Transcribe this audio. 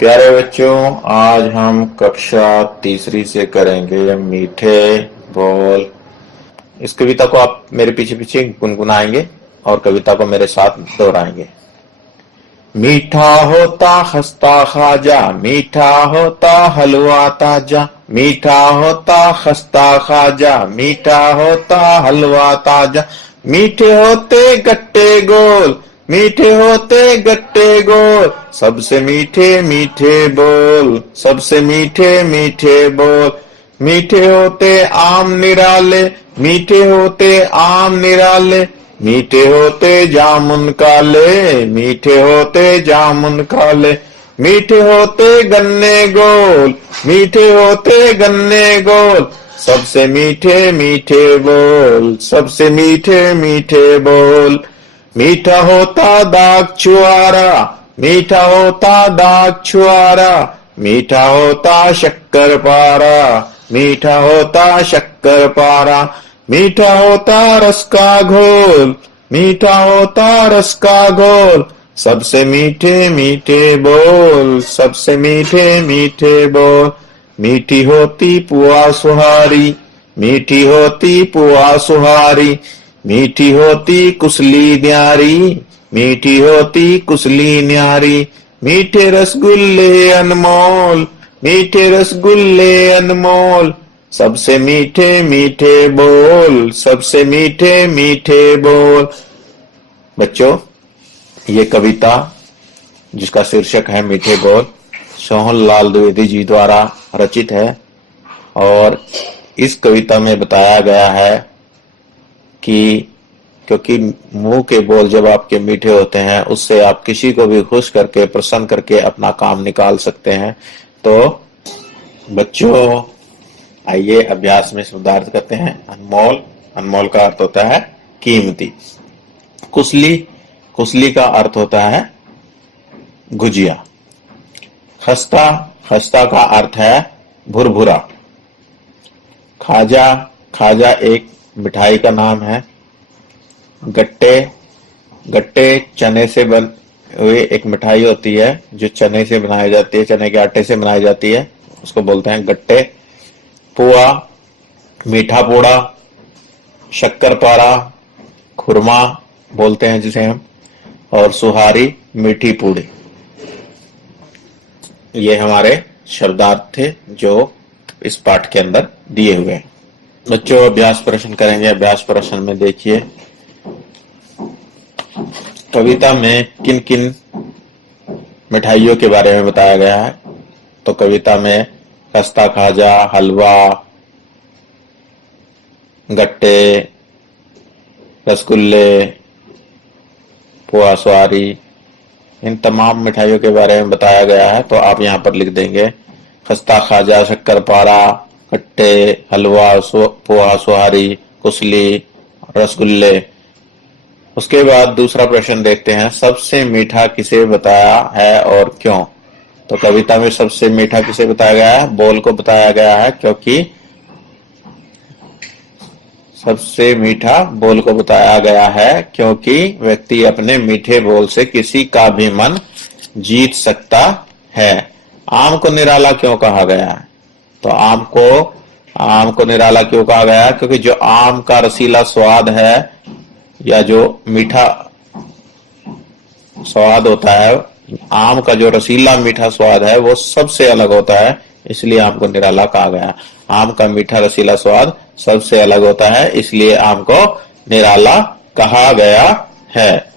प्यारे बच्चों, आज हम कक्षा तीसरी से करेंगे मीठे बोल। इस कविता को आप मेरे पीछे पीछे गुनगुनाएंगे और कविता को मेरे साथ दोहराएंगे। मीठा होता खस्ता खाजा, मीठा होता हलवा ताजा, मीठा होता खस्ता खाजा, मीठा होता हलवा ताजा, मीठे होते गट्टे गोल, मीठे होते गट्टे गोल, सबसे मीठे मीठे बोल, सबसे मीठे मीठे बोल, मीठे होते आम निराले, मीठे होते आम निराले, मीठे होते जामुन काले, मीठे होते जामुन काले, मीठे होते गन्ने गोल, मीठे होते गन्ने गोल, सबसे मीठे मीठे बोल, सबसे मीठे मीठे बोल, मीठा होता दाग छुआरा, मीठा होता दाग छुआरा, मीठा होता शक्कर पारा, मीठा होता शक्कर पारा, मीठा होता रस का घोल, मीठा होता रस का घोल, सबसे मीठे मीठे बोल, सबसे मीठे मीठे बोल, मीठी होती पुआ सुहारी, मीठी होती पुआ सुहारी, मीठी होती कुसली न्यारी, मीठी होती कुसली न्यारी, मीठे रसगुल्ले अनमोल, मीठे रसगुल्ले अनमोल, सबसे मीठे मीठे बोल, सबसे मीठे मीठे बोल। बच्चों, ये कविता जिसका शीर्षक है मीठे बोल, सोहन लाल द्विवेदी जी द्वारा रचित है और इस कविता में बताया गया है कि क्योंकि मुंह के बोल जब आपके मीठे होते हैं, उससे आप किसी को भी खुश करके प्रसन्न करके अपना काम निकाल सकते हैं। तो बच्चों, आइए अभ्यास में शब्दार्थ करते हैं। अनमोल, अनमोल का अर्थ होता है कीमती। कुसली, कुसली का अर्थ होता है गुजिया। खस्ता, खस्ता का अर्थ है भुरभुरा। खाजा, खाजा एक मिठाई का नाम है। गट्टे, गट्टे चने से बन हुई एक मिठाई होती है जो चने से बनाई जाती है, चने के आटे से बनाई जाती है, उसको बोलते हैं गट्टे। पुआ, मीठा पोड़ा। शक्करपारा, खुरमा बोलते हैं जिसे हम, और सुहारी मीठी पूड़ी। ये हमारे शब्दार्थ थे जो इस पाठ के अंदर दिए हुए हैं। बच्चों, अभ्यास प्रश्न करेंगे। अभ्यास प्रश्न में देखिए कविता में किन किन मिठाइयों के बारे में बताया गया है। तो कविता में खस्ता खाजा, हलवा, गट्टे, रसगुल्ले, पुआ सुहारी, इन तमाम मिठाइयों के बारे में बताया गया है। तो आप यहाँ पर लिख देंगे खस्ता खाजा, शक्करपारा, गट्टे, हलवा, पुआ सुहारी, कुसली, रसगुल्ले। उसके बाद दूसरा प्रश्न देखते हैं, सबसे मीठा किसे बताया है और क्यों। तो कविता में सबसे मीठा किसे बताया गया है? बोल को बताया गया है, क्योंकि सबसे मीठा बोल को बताया गया है क्योंकि व्यक्ति अपने मीठे बोल से किसी का भी मन जीत सकता है। आम को निराला क्यों कहा गया है? तो आम को निराला क्यों कहा गया है? क्योंकि जो आम का रसीला स्वाद है या जो मीठा स्वाद होता है, आम का जो रसीला मीठा स्वाद है वो सबसे अलग होता है, इसलिए आम को निराला कहा गया। आम का मीठा रसीला स्वाद सबसे अलग होता है, इसलिए आम को निराला कहा गया है।